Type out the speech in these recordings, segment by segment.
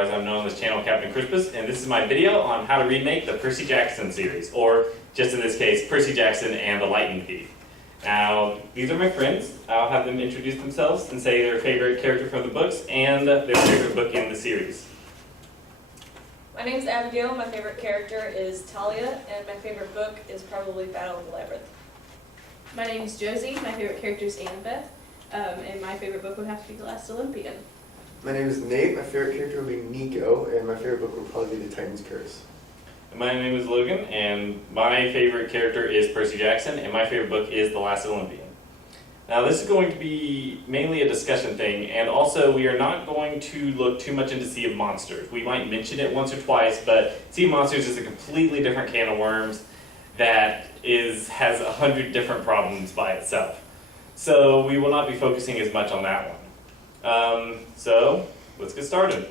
as I'm known on this channel, Captain Crispus, and this is my video on how to remake the Percy Jackson series, or just in this case, Percy Jackson and the Lightning Thief. Now, these are my friends. I'll have them introduce themselves and say their favorite character from the books and their favorite book in the series. My name's Abigail, my favorite character is Talia, and my favorite book is probably Battle of the Labyrinth. My name's Josie, my favorite character is Annabeth, and my favorite book would have to be The Last Olympian. My name is Nate, my favorite character will be Nico, and my favorite book will probably be The Titan's Curse. My name is Logan, and my favorite character is Percy Jackson, and my favorite book is The Last Olympian. Now, this is going to be mainly a discussion thing, and also we are not going to look too much into Sea of Monsters. We might mention it once or twice, but Sea of Monsters is a completely different can of worms that has 100 different problems by itself. So we will not be focusing as much on that one. So let's get started.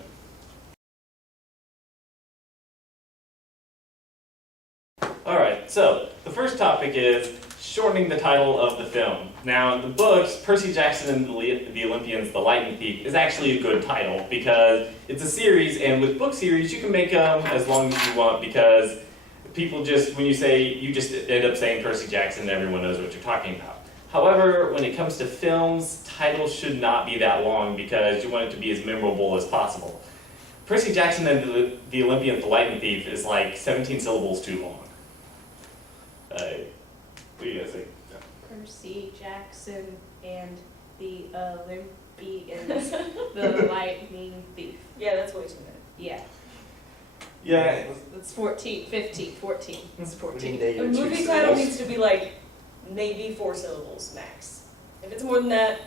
Alright, so the first topic is shortening the title of the film. Now, in the books, Percy Jackson and the Olympians, The Lightning Thief, is actually a good title because it's a series, and with book series, you can make them as long as you want because people just, when you say, you just end up saying Percy Jackson and everyone knows what you're talking about. However, when it comes to films, titles should not be that long because you want it to be as memorable as possible. Percy Jackson and the Olympians, The Lightning Thief is like 17 syllables too long. What do you guys think? Percy Jackson and the Olympians, the Lightning Thief. Yeah, that's way too many. Yeah. Yeah. That's 14, 15, 14. It's 14. A movie title needs to be like maybe 4 syllables max. If it's more than that,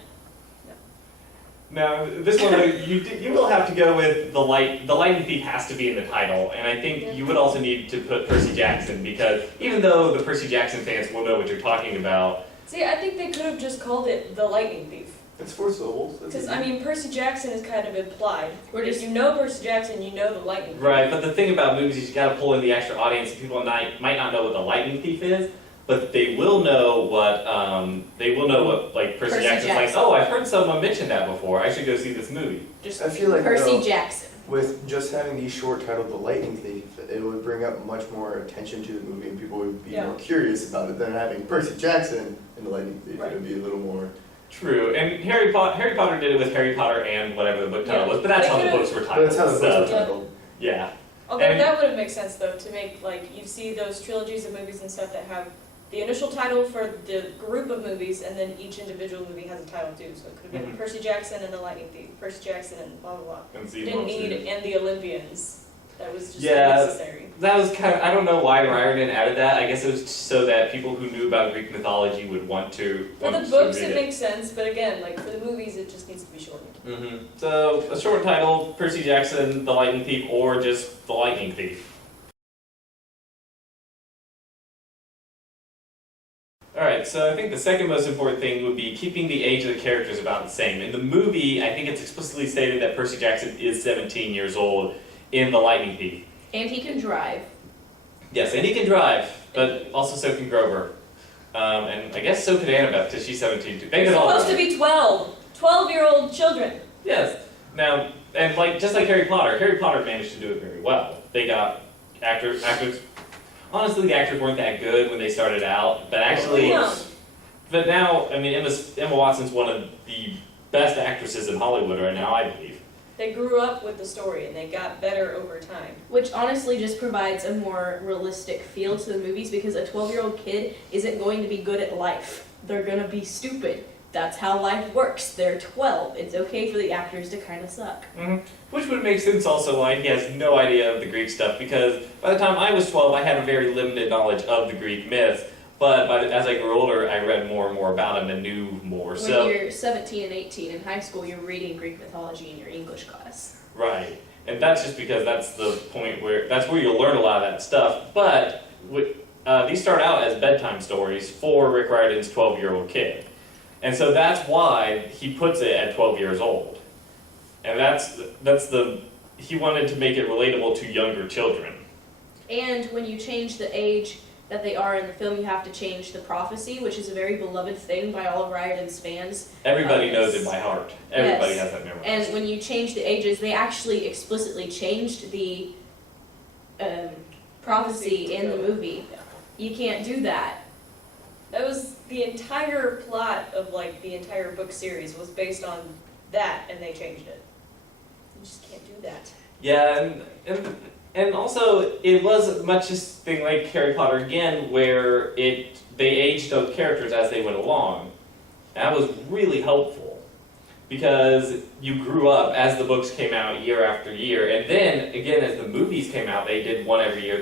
Now, this one, you will have to go with the Lightning Thief has to be in the title, and I think you would also need to put Percy Jackson, because even though the Percy Jackson fans will know what you're talking about. See, I think they could have just called it The Lightning Thief. It's 4 syllables. Because, I mean, Percy Jackson is kind of implied. If you know Percy Jackson, you know the Lightning Thief. Right, but the thing about movies is you gotta pull in the extra audience, and people might not know what the Lightning Thief is, but they will know what, like, Percy Jackson's like, oh, I've heard someone mention that before, I should go see this movie. Just I feel like Percy Jackson. with just having these short titled The Lightning Thief, it would bring up much more attention to the movie and people would be more curious about it than having Percy Jackson and The Lightning Thief. Right. It would be a little more... True, and Harry Potter did it with Harry Potter and whatever the book title was, but that's how the books were But titled. that's how the books were titled. Yeah. Although And- that would have made sense, though, to make, like, you see those trilogies of movies and stuff that have the initial title for the group of movies, and then each individual movie has a title, too. So it could have been Percy Jackson and the Lightning Thief, Percy Jackson and blah, blah, blah. And You didn't need and the Olympians. That was just unnecessary. That was kind of, I don't know why Riordan added that. I guess it was so that people who knew about Greek mythology would want to. For the books, it makes sense, but again, like, for the movies, it just needs to be shortened. So, a short title, Percy Jackson, The Lightning Thief, or just The Lightning Thief. Alright, so I think the second most important thing would be keeping the age of the characters about the same. In the movie, I think it's explicitly stated that Percy Jackson is 17 years old in The Lightning Thief. And he can drive. Yes, and he can drive, but also so can Grover. And I guess so could Annabeth, because she's 17 too. They're supposed to be 12. 12-year-old children. Yes. Now, and just like Harry Potter managed to do it very well. They got actors. Honestly, the actors weren't that good when they started out, but actually, but now, I mean, Emma Watson's one of the best actresses in Hollywood right now, I believe. They grew up with the story, and they got better over time. Which honestly just provides a more realistic feel to the movies because a 12-year-old kid isn't going to be good at life. They're going to be stupid. That's how life works. They're 12. It's okay for the actors to kind of suck. Which would make sense also why he has no idea of the Greek stuff, because by the time I was 12, I had a very limited knowledge of the Greek myths, but as I grew older, I read more and more about them and knew more. When you're 17 and 18 in high school, you're reading Greek mythology in your English class. Right, and that's just because that's the point that's where you'll learn a lot of that stuff, but these start out as bedtime stories for Rick Riordan's 12-year-old kid. And so that's why he puts it at 12 years old. And he wanted to make it relatable to younger children. And when you change the age that they are in the film, you have to change the prophecy, which is a very beloved thing by all of Riordan's fans. Everybody knows it by heart. Everybody has that memorized. And when you change the ages, they actually explicitly changed the prophecy in the movie. Yeah. You can't do that. That was the entire plot of like the entire book series was based on that, and they changed it. You just can't do that. Yeah, and also it was much this thing like Harry Potter again, where they aged those characters as they went along. And that was really helpful because you grew up as the books came out year after year, and then again as the movies came out, they did one every year.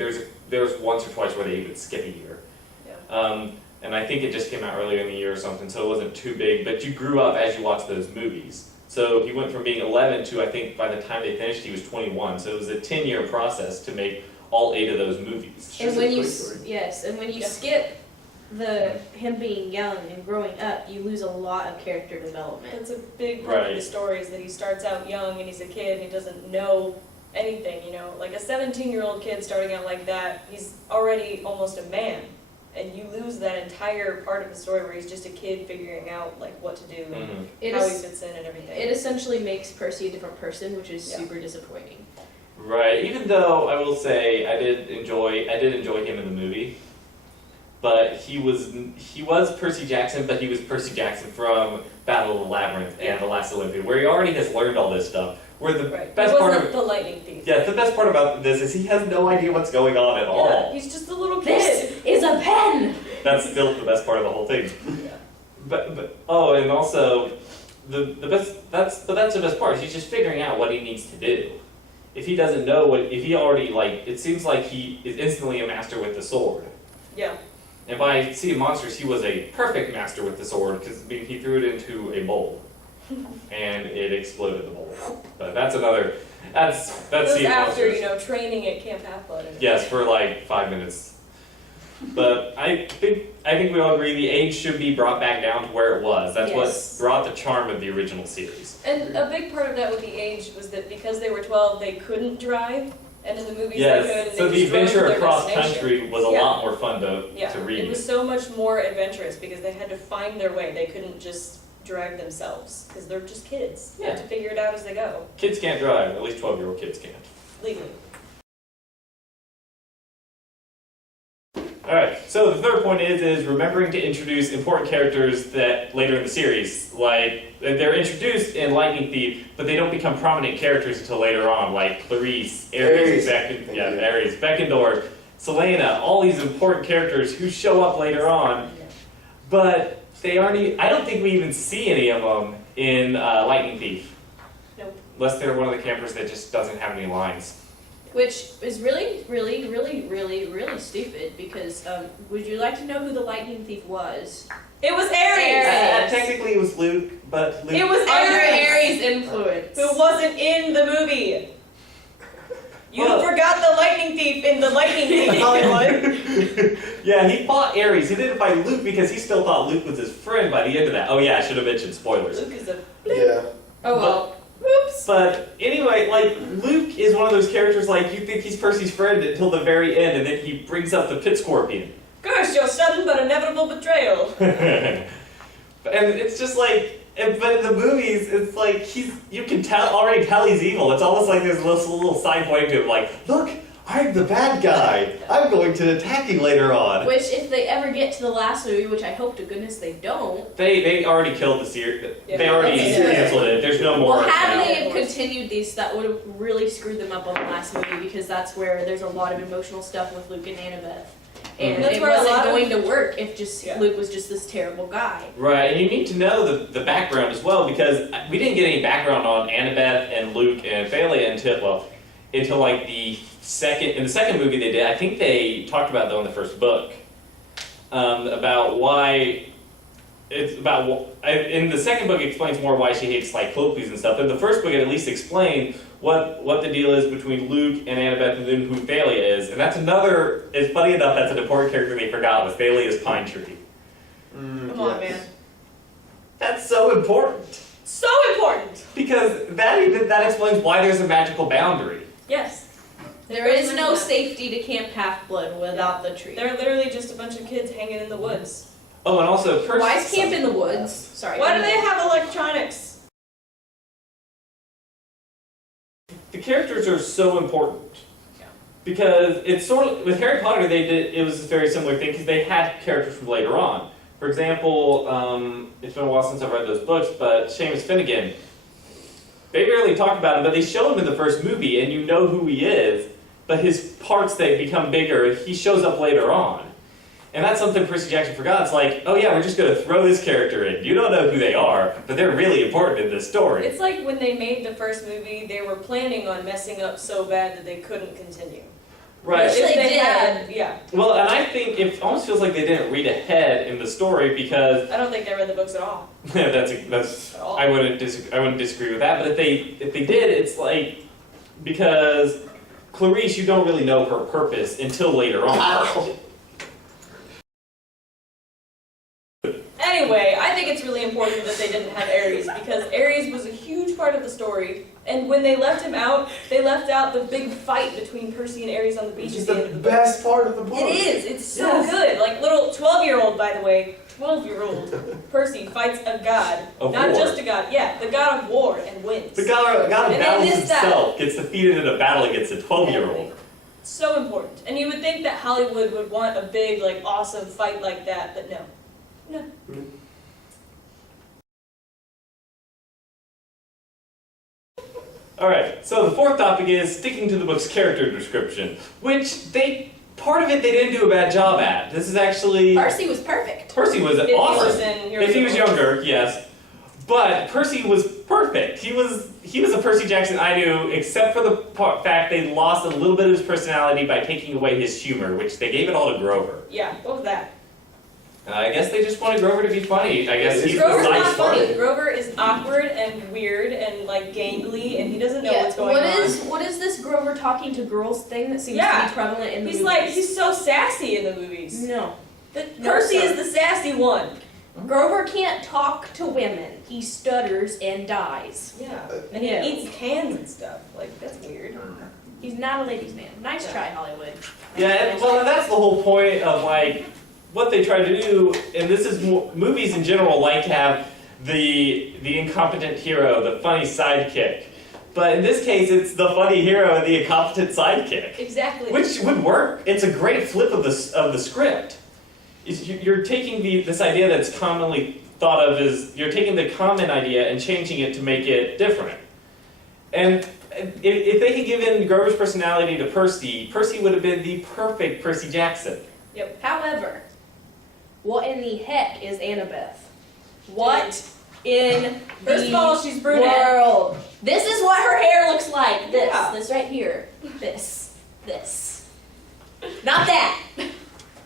There was once or twice where they would skip a year. Yeah. And I think it just came out earlier in the year or something, so it wasn't too big. But you grew up as you watched those movies. So he went from being 11 to, I think, by the time they finished, he was 21. So it was a 10-year process to make all 8 of those movies. And when you Yeah. skip him being young and growing up, you lose a lot of character development. That's a big part of Right. the story is that he starts out young and he's a kid and he doesn't know anything, you know. Like a 17-year-old kid starting out like that, he's already almost a man. And you lose that entire part of the story where he's just a kid figuring out like what to do and Mhm. It how he is- fits in and everything. It essentially makes Percy a different person, which is Yeah. super disappointing. Right. Even though I will say I did enjoy him in the movie, but he was Percy Jackson, but he was Percy Jackson from Battle of the Labyrinth and The Last Olympian, where he already has learned all this stuff. Where the Right. best He part wasn't of the lightning thief. yeah, the best part about this is he has no idea what's going on at Yeah, all. he's just a little This kid. is a pen! That's still the best part of the whole thing. Yeah. But oh, and also the best the best part is he's just figuring out what he needs to do. If he doesn't know if he already it seems like he is instantly a master with the sword. Yeah. And by Sea of Monsters, he was a perfect master with the sword because he threw it into a bowl, and it exploded the bowl. But that's another. That's This Sea of after, Monsters. you know, training at Camp Half-Blood. and Yes, for like 5 minutes. But I think we all agree the age should be brought back down to where it was. That's Yes. what brought the charm of the original series. And a big part of that with the age was that because they were 12, they couldn't drive, and in the movies they could. Yes. And So they the just drove to adventure their across destination. country was a Yeah. lot more fun to Yeah, read. it was so much more adventurous because they had to find their way. They couldn't just drive themselves because they're just kids. They have Yeah. to figure it out as they go, Kids can't drive. At least 12-year-old kids can't. legally. Alright, so the third point is remembering to introduce important characters that later in the series, like, they're introduced in Lightning Thief, but they don't become prominent characters until later on, like Clarice, Ares, Beckendorf, Selena, all these important characters who show up later on, but they aren't I don't think we even see any of them in Lightning Thief. Nope. Unless they're one of the campers that just doesn't have any lines. Which is really, really, really, really, really stupid because would you like to know who the lightning thief was? It was Ares! Ares. Technically it was Luke, but Luke... It was Under Ares! Ares' influence. Who wasn't in the movie. You Well- forgot the lightning thief in the lightning thief, Hollywood. Yeah, he fought Ares. He didn't fight Luke because he still thought Luke was his friend by the end of that. Oh yeah, I should have mentioned spoilers. Luke is a Yeah. Oh well. whoops. But anyway, like, Luke is one of those characters, like, you think he's Percy's friend until the very end, and then he brings up the pit scorpion. Curse your sudden but inevitable betrayal. And it's just like, but in the movies, it's like, you can already tell he's evil. It's almost like there's this little side point to him, like, look, I'm the bad guy. I'm going to attack you later on. Which, if they ever get to the last movie, which I hope to goodness they don't. They already killed the series. Yeah, They already that's- canceled it. There's no more. Well, had now. they have continued these, that would have really screwed them up on the last movie because that's where there's a lot of emotional stuff with Luke and Annabeth. And That's it where a wasn't lot of- going to work if just Yeah. Luke was just this terrible guy. Right, and you need to know the background as well, because we didn't get any background on Annabeth and Luke and Thalia until like in the second movie they did. I think they talked about though in the first book about why it's about. In the second book, it explains more why she hates Cyclopes and stuff. In the first book, it at least explained what the deal is between Luke and Annabeth, and then who Thalia is. And that's another. It's funny enough, that's an important character they forgot was Thalia's Pine Tree. Come on, man. That's so important. So important. Because that explains why there's a magical boundary. Yes. There is no safety to Camp Half-Blood without the tree. They're literally just a bunch of kids hanging in the woods. Oh, and also Percy. Why is Camp in the woods? Sorry. Why do they have electronics? The characters are so important. Yeah. Because it's sort of, with Harry Potter, it was a very similar thing because they had characters from later on. For example, it's been a while since I've read those books, but Seamus Finnegan, they barely talk about him, but they show him in the first movie, and you know who he is, but his parts, they become bigger. He shows up later on. And that's something Percy Jackson forgot. It's like, oh yeah, we're just going to throw this character in. You don't know who they are, but they're really important in this story. It's like when they made the first movie, they were planning on messing up so bad that they couldn't continue. Right. Which they did. Yeah. Well, and I think it almost feels like they didn't read ahead in the story because I don't think they read the books at all. that's At all. I wouldn't disagree with that. But if they did, it's like because Clarice, you don't really know her purpose until later on. Anyway, I think it's really important that they didn't have Ares because Ares was a huge part of the story, and when they left him out, they left out the big fight between Percy and Ares on the beach Which at is the the end of the book. best part of the book. It is. It's so Yes. good. Like little 12-year-old, by the way, 12-year-old Percy fights a god, Of not war. just a god. Yeah, the god of war, and wins. The god of And then battles this that. himself gets defeated in a battle against a 12-year-old. So important. And you would think that Hollywood would want a big, like, awesome fight like that, but no. No. Alright, so the fourth topic is sticking to the book's character description, which part of it they didn't do a bad job at. This is actually... Percy was perfect. Percy was If he awesome. was in Heroes If he of was War. younger, yes. But Percy was perfect. He was a Percy Jackson I knew, except for the fact they lost a little bit of his personality by taking away his humor, which they gave it all to Grover. Yeah, what was that? I guess they just wanted Grover to be funny. I guess he's the Grover's side not story. funny. Grover is awkward and weird and, like, gangly, and he doesn't know what's going on. What is this Grover talking to girls thing that seems to Yeah. be prevalent in the He's movies? he's so sassy in the movies. No. No, Percy sir. is the sassy one. Grover can't talk to women. He stutters and dies. Yeah. And he Yeah. eats cans and stuff. Like, that's weird. He's not a ladies' man. Nice Yeah. try, Hollywood. Yeah, and, well, and that's the whole point of, like, what they try to do, and this is movies in general like to have the incompetent hero, the funny sidekick. But in this case, it's the funny hero and the incompetent sidekick. Exactly. Which would work. It's a great flip of the script. You're taking this idea that's commonly thought of as, you're taking the common idea and changing it to make it different. And if they had given Grover's personality to Percy, Percy would have been the perfect Percy Jackson. However, what in the heck is Annabeth? What in First the of all, she's brunette. world? This is what her hair looks like. This. Yeah. This right here. This. Not that.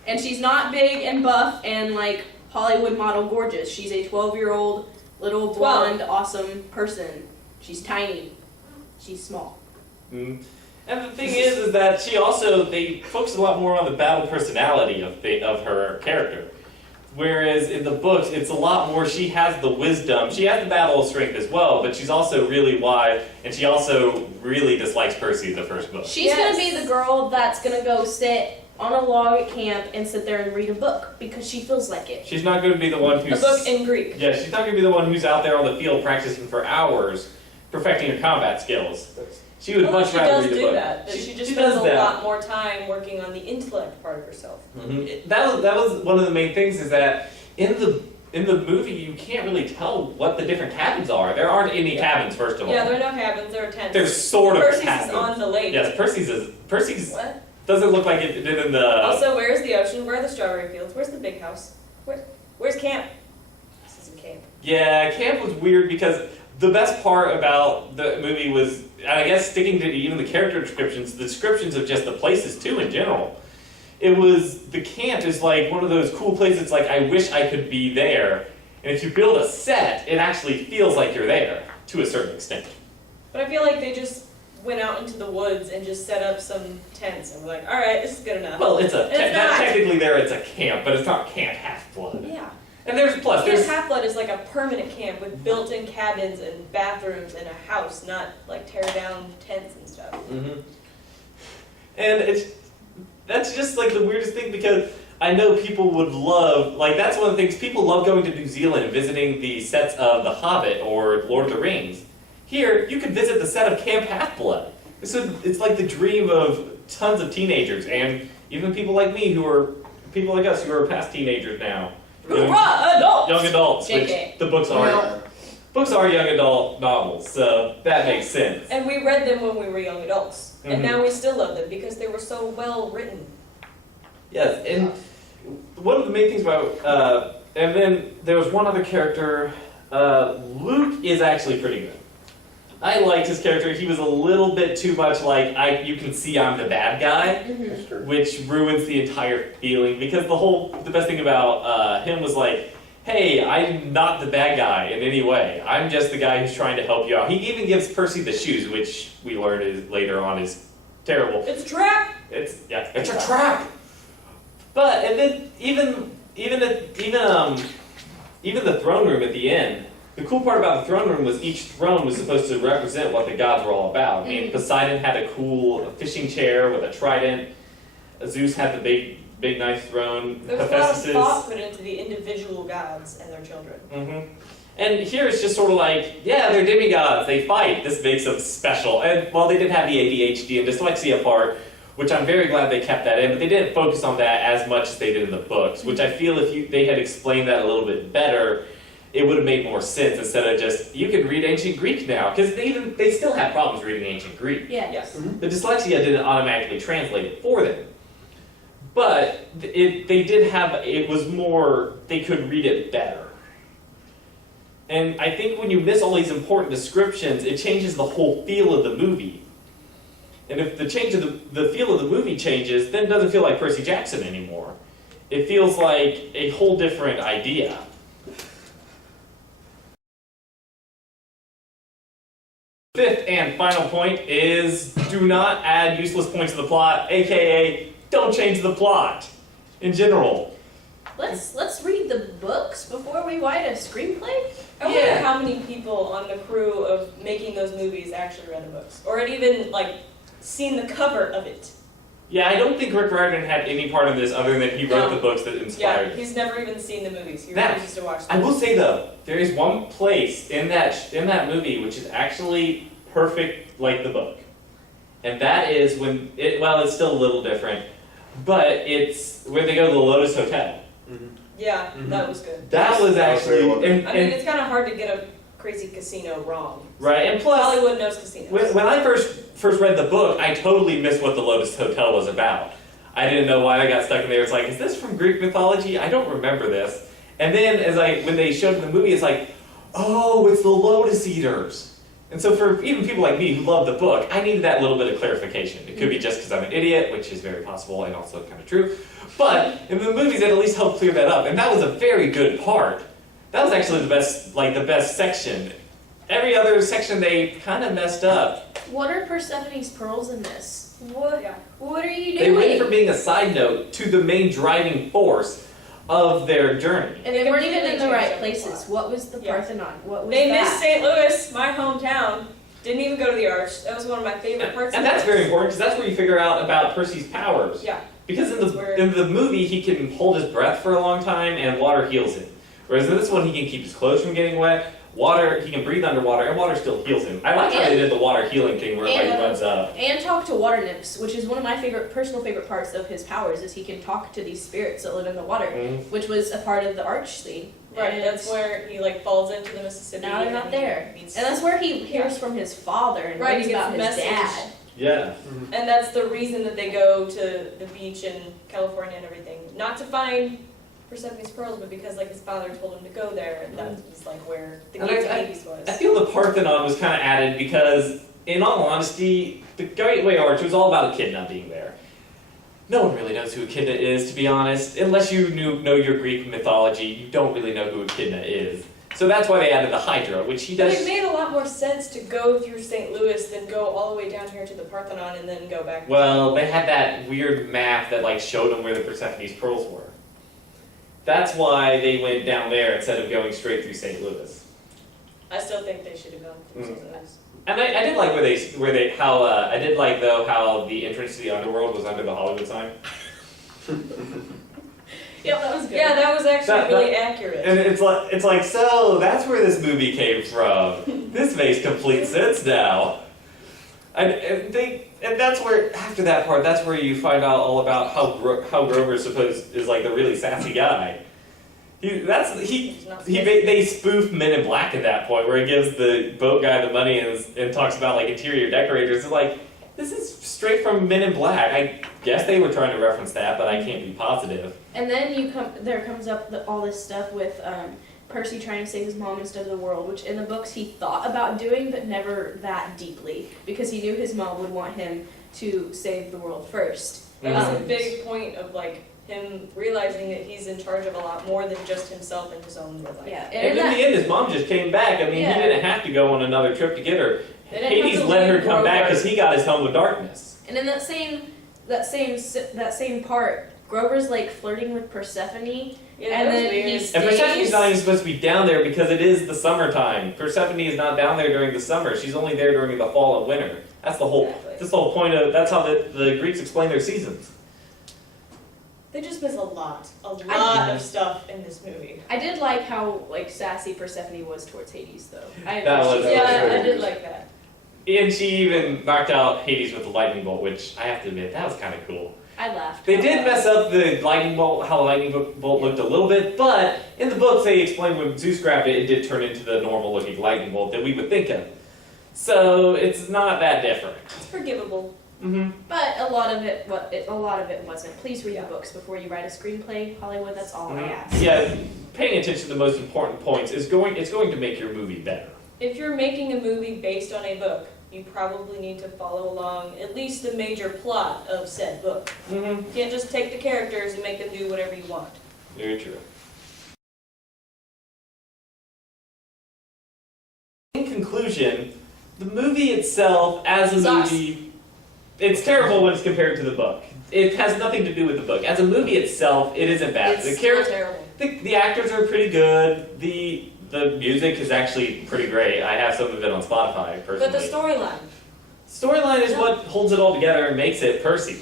And she's not big and buff and like Hollywood model gorgeous. She's a 12-year-old little blonde awesome person. She's tiny. She's small. Mm. And the thing is that they focus a lot more on the battle personality of her character. Whereas in the books, it's a lot more, she has the wisdom, she has the battle strength as well, but she's also really wise, and she also really dislikes Percy in the first book. She's Yes. gonna be the girl that's gonna go sit on a log at camp and sit there and read a book because she feels like it. She's not going to be the one A who's... book in Greek. Yeah, she's not going to be the one who's out there on the field practicing for hours, perfecting her combat skills. She would Although much she rather does read a do book. that. She just she spends does a that. lot more time working on the intellect part of herself. Mhm. That was one of the main things is that in the movie you can't really tell what the different cabins are. There aren't any cabins, first of all. Yeah, there are no cabins, there are tents. There's sort of Percy's cabins. is on the lake. Yes, Percy's What? doesn't look like it did in the... Also, where's the ocean? Where are the strawberry fields? Where's the big house? Where's camp? This isn't camp. Yeah, camp was weird because the best part about the movie was, and I guess sticking to even the character descriptions, the descriptions of just the places too in general. It was, the camp is like one of those cool places, it's like, I wish I could be there. And if you build a set, it actually feels like you're there, to a certain extent. But I feel like they just went out into the woods and just set up some tents and were like, alright, this is good enough. Well, It's not. technically there it's a camp, but it's not Camp Half-Blood. Yeah. And there's, plus, Camp there's... Half-Blood is like a permanent camp with built-in cabins and bathrooms and a house, not like tear down tents and stuff. Mhm. And that's just like the weirdest thing because I know people would love, like that's one of the things, people love going to New Zealand and visiting the sets of The Hobbit or Lord of the Rings. Here, you could visit the set of Camp Half-Blood. It's like the dream of tons of teenagers and even people like me people like us who are past teenagers now. Hoorah, adults! Young adults, JK. which the books are. Yeah. Books are young adult novels, so that makes sense. And we read them when we were young adults. Mhm. And now we still love them because they were so well written. Yes, and one of the main things about, and then there was one other character, Luke is actually pretty good. I liked his character, he was a little bit too much like, you can see I'm the bad guy, That's true. which ruins the entire feeling, because the best thing about him was like, hey, I'm not the bad guy in any way, I'm just the guy who's trying to help you out. He even gives Percy the shoes, which we learned later on is terrible. It's a trap! It's a trap. But and then even the throne room at the end. The cool part about the throne room was each throne was supposed to represent what the gods were all about. I mean, Poseidon had a cool fishing chair with a trident. Zeus had the big nice throne. There was a lot of Hephaestus. thought put into the individual gods and their children. Mm-hmm. And here it's just sort of like, yeah, they're demigods. They fight. This makes them special. And while they did have the ADHD and dyslexia part, which I'm very glad they kept that in, but they didn't focus on that as much as they did in the books, which I feel if they had explained that a little bit better, it would have made more sense instead of just, you can read ancient Greek now, because they still have problems reading ancient Greek. Yeah. Yes. The dyslexia didn't automatically translate it for them. But it was more, they could read it better. And I think when you miss all these important descriptions, it changes the whole feel of the movie. And if the change of the feel of the movie changes, then it doesn't feel like Percy Jackson anymore. It feels like a whole different idea. Fifth and final point is do not add useless points to the plot, aka don't change the plot in general. Let's read the books before we write a screenplay. I wonder how many people on the crew of making those movies actually read the books, or had even like seen the cover of it. Yeah, I don't think Rick Riordan had any part of this other than he wrote No. the books that inspired Yeah, it. he's never even seen the movies. He Now, refuses to watch I them. will say though, there is one place in that movie which is actually perfect like the book. And that is when it's still a little different, but it's when they go to the Lotus Hotel. Yeah, Mhm. that was good. That was actually very well done. and, I mean, and it's kind of hard to get a crazy casino wrong. right, and plus Hollywood knows casinos. when I first read the book, I totally missed what the Lotus Hotel was about. I didn't know why I got stuck in there. It's like, is this from Greek mythology? I don't remember this. And then when they showed the movie, it's like, oh, it's the Lotus Eaters. And so for even people like me who love the book, I needed that little bit of clarification. It could be just because I'm an idiot, which is very possible and also kind of true. But in the movies, it at least helped clear that up. And that was a very good part. That was actually the best section. Every other section they kind of messed up. What are Persephone's pearls in this? What? Yeah. What are you They doing? went from being a side note to the main driving force of their journey. And they weren't even in the Completely right changed the places. plot. What was the Yeah. Parthenon? What was They that? missed St. Louis, my hometown. Didn't even go to the Arch. That was one of my favorite parts. And of that's the very important because that's where you figure out about Percy's powers. Yeah. Because in That's where- the movie he can hold his breath for a long time and water heals him. Whereas in this one he can keep his clothes from getting wet. Water, he can breathe underwater, and water still heals him. I like how they did the water healing thing where it like runs up. And talk to water nymphs, which is one of my personal favorite parts of his powers, is he can talk to these spirits that live in the water, Mhm. which was a part of the Arch scene. Right, And that's where he like falls into the Mississippi. now they're not and there. meets- And that's where he hears from his father and Right, learns he gets about the his message. dad. Yeah. And that's the reason that they go to the beach in California and everything. Not to find Persephone's pearls, but because like his father told him to go there, and that was like where the And gates of I- Hades was. I feel the Parthenon was kind of added because, in all honesty, the Gateway Arch was all about Echidna being there. No one really knows who Echidna is, to be honest. Unless you know your Greek mythology, you don't really know who Echidna is. So that's why they added the Hydra, which he But does. it made a lot more sense to go through St. Louis than go all the way down here to the Parthenon and then go back. Well, they had that weird map that like showed them where the Persephone's pearls were. That's why they went down there instead of going straight through St. Louis. I still think they should have gone through Mm. St. Louis. And I did like I did like though how the entrance to the underworld was under the Hollywood sign. Yeah, that was good. Yeah, that was actually really accurate. And it's like so that's where this movie came from. This makes complete sense now. And that's where after that part, that's where you find out all about how Grover is like the really sassy guy. They spoof Men in Black at that point, where he gives the boat guy the money and talks about like interior decorators. It's like, this is straight from Men in Black. I guess they were trying to reference that, but I can't be positive. And then there comes up all this stuff with Percy trying to save his mom instead of the world, which in the books he thought about doing, but never that deeply, because he knew his mom would want him to save the world first. That was a big point of like him realizing that he's in charge of a lot more than just himself and his own real life. Yeah, And in the end, his mom just came back. I mean, he didn't have to go on another trip to get her. Hades let her come back because he got his helm of darkness. And in that same part, Grover's like flirting with Persephone. Yeah, And that was then weird. he And Persephone's not even supposed to be down there because it is the summertime. Persephone is not down there during the summer. She's only there during the fall and winter. That's the whole. Exactly. That's the whole point of. That's how the Greeks explain their seasons. They just miss a lot of stuff in this movie. I did like how like sassy Persephone was towards Hades, though. I did like that. And she even knocked out Hades with the lightning bolt, which I have to admit that was kind of cool. I laughed. They did mess up the lightning bolt, how the lightning bolt looked a little bit, but in the books they explained when Zeus grabbed it, it did turn into the normal-looking lightning bolt that we would think of. So it's not that different. It's forgivable. Mm-hmm. But a lot of it wasn't. Please read the books before you write a screenplay, Hollywood. That's all I ask. Yeah, paying attention to the most important points it's going to make your movie better. If you're making a movie based on a book, you probably need to follow along at least the major plot of said book. Mm-hmm. You can't just take the characters and make them do whatever you want. Very true. In conclusion, the movie itself, as a movie, it's terrible when it's compared to the book. It has nothing to do with the book. As a movie itself, it isn't bad. It's still terrible. The actors are pretty good. The music is actually pretty great. I have some of it on Spotify, personally. But the storyline. Storyline is what holds it all together and makes it Percy.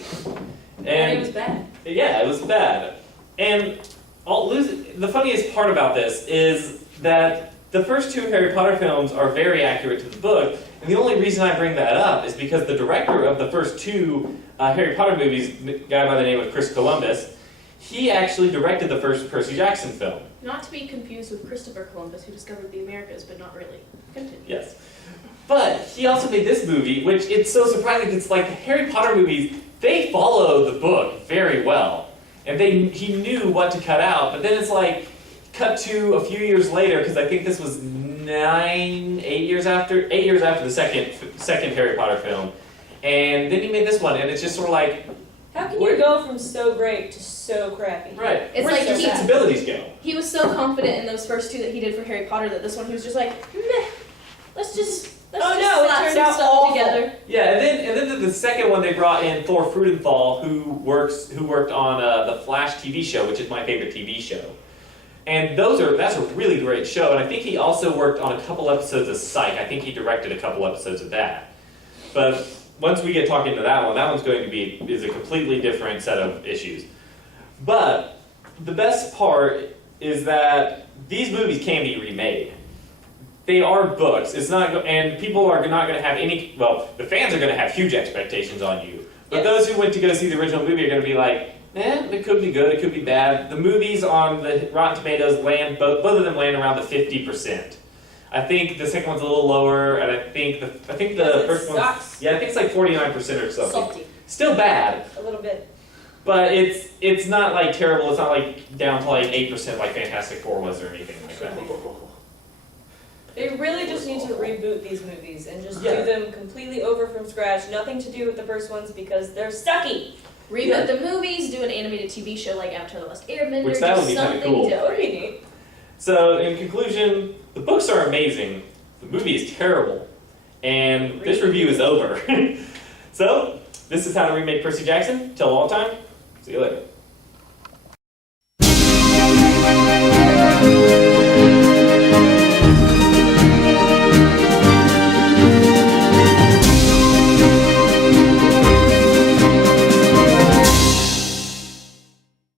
And And it was bad. yeah, it was bad. And the funniest part about this is that the first two Harry Potter films are very accurate to the book, and the only reason I bring that up is because the director of the first two Harry Potter movies, a guy by the name of Chris Columbus, he actually directed the first Percy Jackson film. Not to be confused with Christopher Columbus, who discovered the Americas, but not really. Continue. Yes. But he also made this movie, which it's so surprising. It's like the Harry Potter movies, they follow the book very well. And he knew what to cut out, but then it's like, cut to a few years later, because I think this was 8 years after the second Harry Potter film. And then he made this one, and it's just sort of like, How can you go from so great to so crappy? right, It's where'd like your he- sensibilities go? He was so confident in those first two that he did for Harry Potter that this one he was just like, meh, let's just Oh, just no, it slap turned some out stuff awful. together. Yeah, and then the second one they brought in Thor Frudenthal, who worked on the Flash TV show, which is my favorite TV show. And that's a really great show, and I think he also worked on a couple episodes of Psych. I think he directed a couple episodes of that. But once we get talking to that one's going to is a completely different set of issues. But the best part is that these movies can be remade. They are books. It's not, and people are not going to have any. Well, the fans are going to have huge expectations on you. But Yes. those who went to go see the original movie are going to be like, it could be good, it could be bad. The movies on the Rotten Tomatoes both of them land around the 50%. I think the second one's a little lower, and I think the Because it first one, sucks. yeah, I think it's like 49% or something. Salty. Still bad, A little bit. but it's not like terrible. It's not like down to like 8% like Fantastic Four was or anything like that. They really just need to reboot these movies and just Yeah. do them completely over from scratch. Nothing to do with the first ones because they're sucky. Reboot Yeah. the movies, do an animated TV show like Avatar: The Last Airbender, Which that do would be kinda something cool. That would be different. neat. So, in conclusion, the books are amazing. The movie is terrible. And this review is over. So, this is how to remake Percy Jackson. Till all time, see you later.